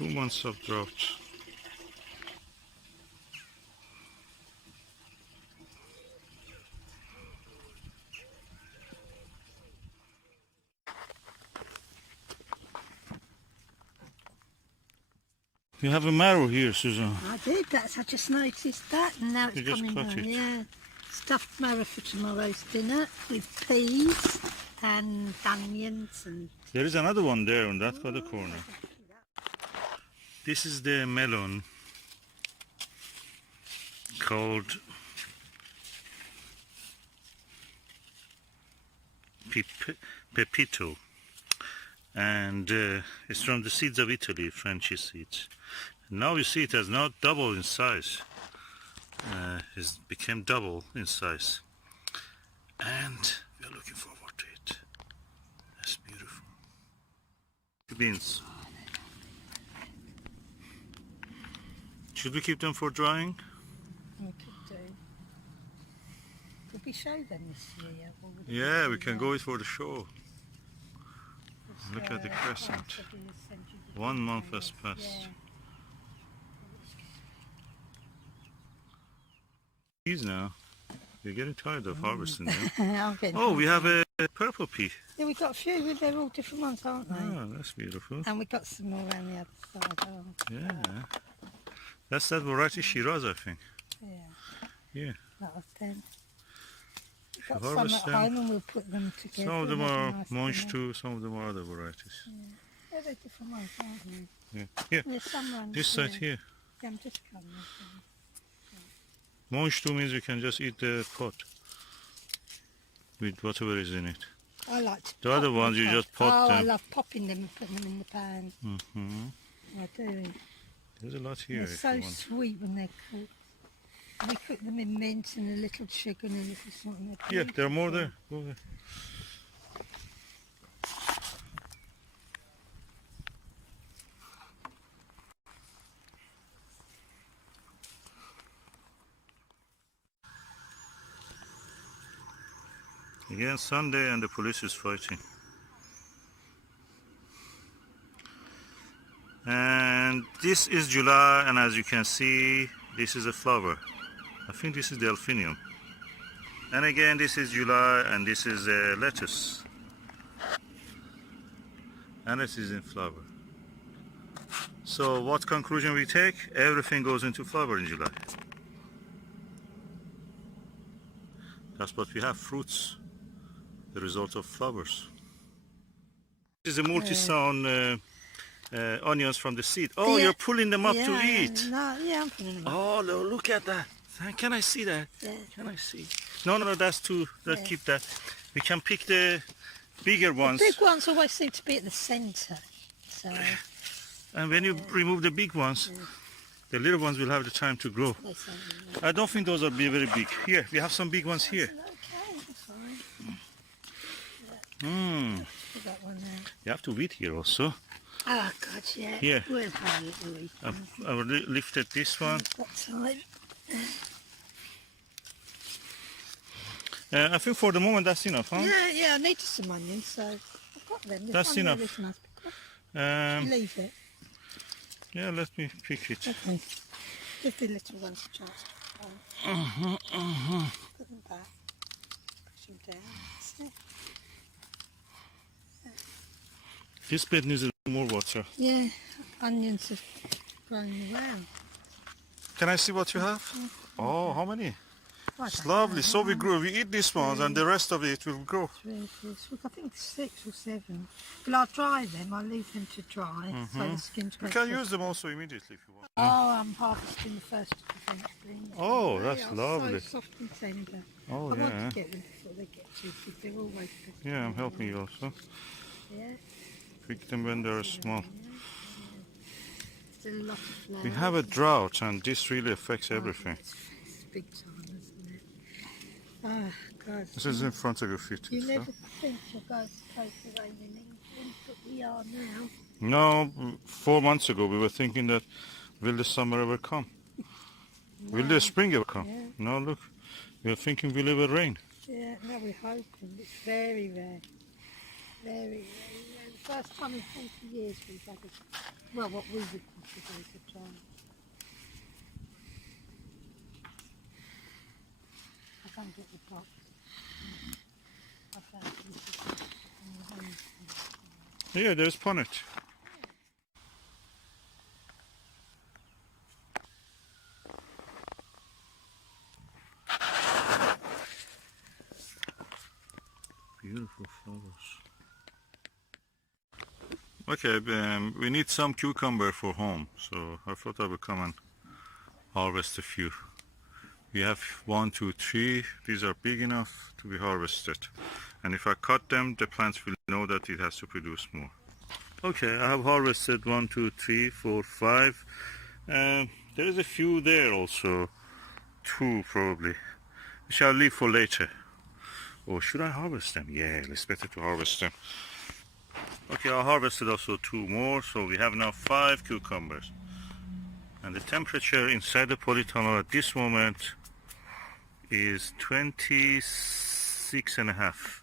2 months of drought. You have a marrow here, Susan. I did, I just noticed that, and now it's coming cut down. it. Yeah, stuffed marrow for tomorrow's dinner with peas and onions and... There is another one there on that other corner. This is the melon called Pepito, and it's from the seeds of Italy, Frenchy seeds. Now you see it has now doubled in size. It became double in size, and we are looking forward to it. That's beautiful. Beans. Should we keep them for drying? We could do. Could we show them this year? Yeah, we can go for the show. Look at the crescent. 1 month has passed. Yeah. Peas now. We're getting tired of harvesting them. I'm getting Oh, we have a purple pea. Yeah, we've got a few. They're all different ones, aren't they? Oh, that's beautiful. And we've got some more around the other side. Oh. Yeah. That's that variety Shiraz, I think. Yeah. Yeah. That was them. We've Should got some harvest at them. home and we'll put them together. Some of them and have a are nice Monge dinner. too, some of them are other varieties. Yeah, they're different ones, aren't they? Yeah. Here, There's some ones. this side here. Yeah, I'm just coming. Monge too means you can just eat the pot with whatever is in it. I like to The other pop ones them you up. just pot Oh, I them. love popping them and putting them in the pan. I do. There's a lot here. They're if so you want. sweet when they're cooked. We cook them in mint and a little sugar and a little something. Yeah, there are more there. Go there. Again, Sunday and the police is fighting. And this is July, and as you can see, this is a flower. I think this is the delphinium. And again, this is July, and this is a lettuce. And it is in flower. So what conclusion we take? Everything goes into flower in July. That's what we have, fruits, the result of flowers. This is a multi-sown onions from the seed. Oh, Yeah. you're pulling them up to Yeah, eat. No, yeah, I'm putting them up. Oh, no, look at that. Can I see that? Yeah. Can I see? No, that's too. Let's Yeah. keep that. We can pick the bigger ones. Big ones always seem to be at the centre. So And when you remove the big ones, the little ones will have the time to grow. they say, I don't think those are very big. Here, we have some big ones here. okay, that's fine. Put that one there. You have to weed here also. Oh, God, yeah. Yeah. We'll have a little leaf. I've lifted this one. Got time. I think for the moment that's enough, huh? Yeah, I needed some onions, so I've got them. There's That's one there enough. that's nice because you leave it. Yeah, let me pick it. Okay. Just the little ones just. Put them back. Push them down. That's it. This bed needs a little more water. Yeah, onions have grown well. Can I see what you have? Oh, how many? I It's don't lovely. know. So we grow. We eat these ones, and the rest of it will grow. 3, 4, 6, I think 6 or 7. But I'll dry them. I'll leave them to dry so the skin's You great. can use them also immediately if you want. Oh, I'm harvesting the first of the French beans. Oh, They that's are lovely. So soft and tender. Oh, I want yeah. to get them before they get too big. They're always good. Yeah, I'm helping you also. Yeah. Pick them when they're small. Still a lot of flowers. We have a drought, and this really affects everything. It's big time, isn't it? Oh, God. This is in front of your feet. You so. never think you're going to take the rain in England, but we are now. No, 4 months ago we were thinking that will the summer ever come? Will the spring ever come? Yeah. No, look, we are thinking will ever rain. Yeah, no, we're hoping. It's very rare. Very rare. first time in 40 years we've had well, what we would consider as a plant. I can't get the pot. I found it in the home. Yeah, there's punnet. Beautiful flowers. Okay, we need some cucumber for home, so I thought I would come and harvest a few. We have 1, 2, 3. These are big enough to be harvested. And if I cut them, the plants will know that it has to produce more. Okay, I have harvested 1, 2, 3, 4, 5. There is a few there also. 2 probably. Which I'll leave for later. Or should I harvest them? Yeah, it's better to harvest them. Okay, I harvested also 2 more, so we have now 5 cucumbers. And the temperature inside the polytunnel at this moment is 26.5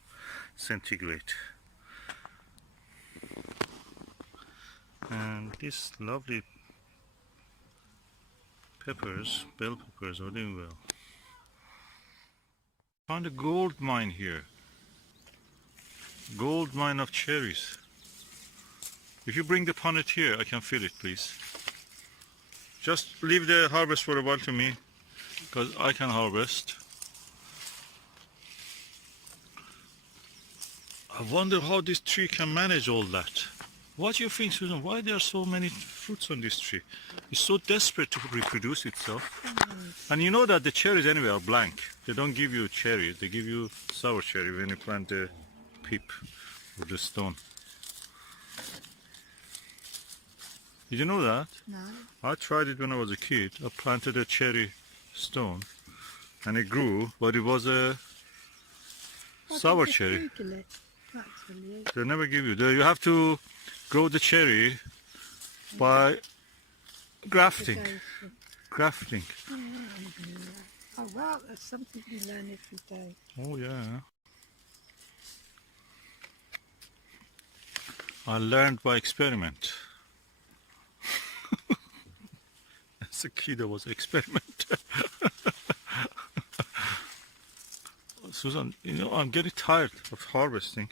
centigrade. And these lovely peppers, bell peppers, are doing well. Found a gold mine here. Gold mine of cherries. If you bring the punnet here, I can fill it, please. Just leave the harvest for a while to me, because I can harvest. I wonder how this tree can manage all that. What do you think, Susan? Why there are so many fruits on this tree? It's so desperate to reproduce itself. And you know that the cherries anyway are blank. They don't give you cherries, they give you sour cherry when you plant the pip or the stone. Did you know that? No. I tried it when I was a kid. I planted a cherry stone and it grew, but it was a sour cherry. Google it, actually. They never give you. You have to grow the cherry by grafting. Grafting. Oh wow, that's something you learn every day. Oh yeah. I learned by experiment. As a kid I was an experimenter. Susan, you know, I'm getting tired of harvesting.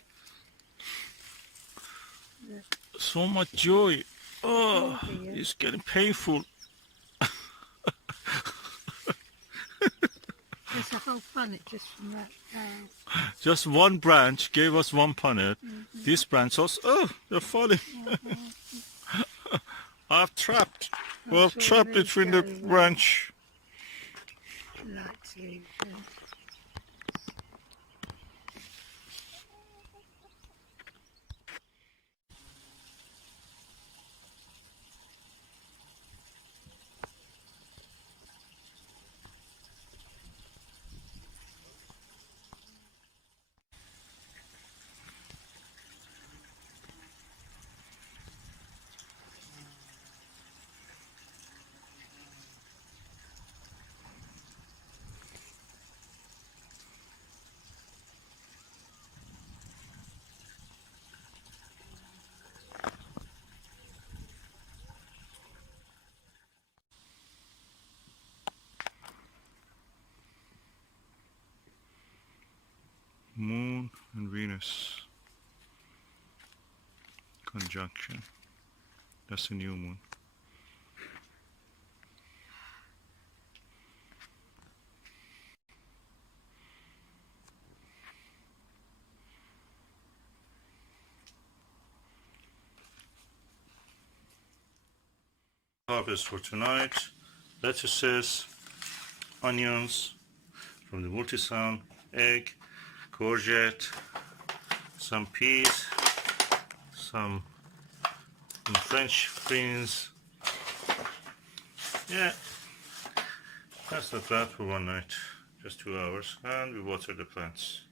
Yeah. So much joy. Oh, dear. it's getting painful. There's a whole punnet just from that. Just one branch gave us 1 punnet. This branch also, oh, they're falling. I've trapped. Well, sure trapped they between the go well. branch. Like to, Moon and Venus conjunction. That's the new moon. Harvest for tonight: lettuces, onions from the multi-sun, egg, courgette, some peas, some French beans. Yeah, that's not bad for one night, just 2 hours, and we water the plants.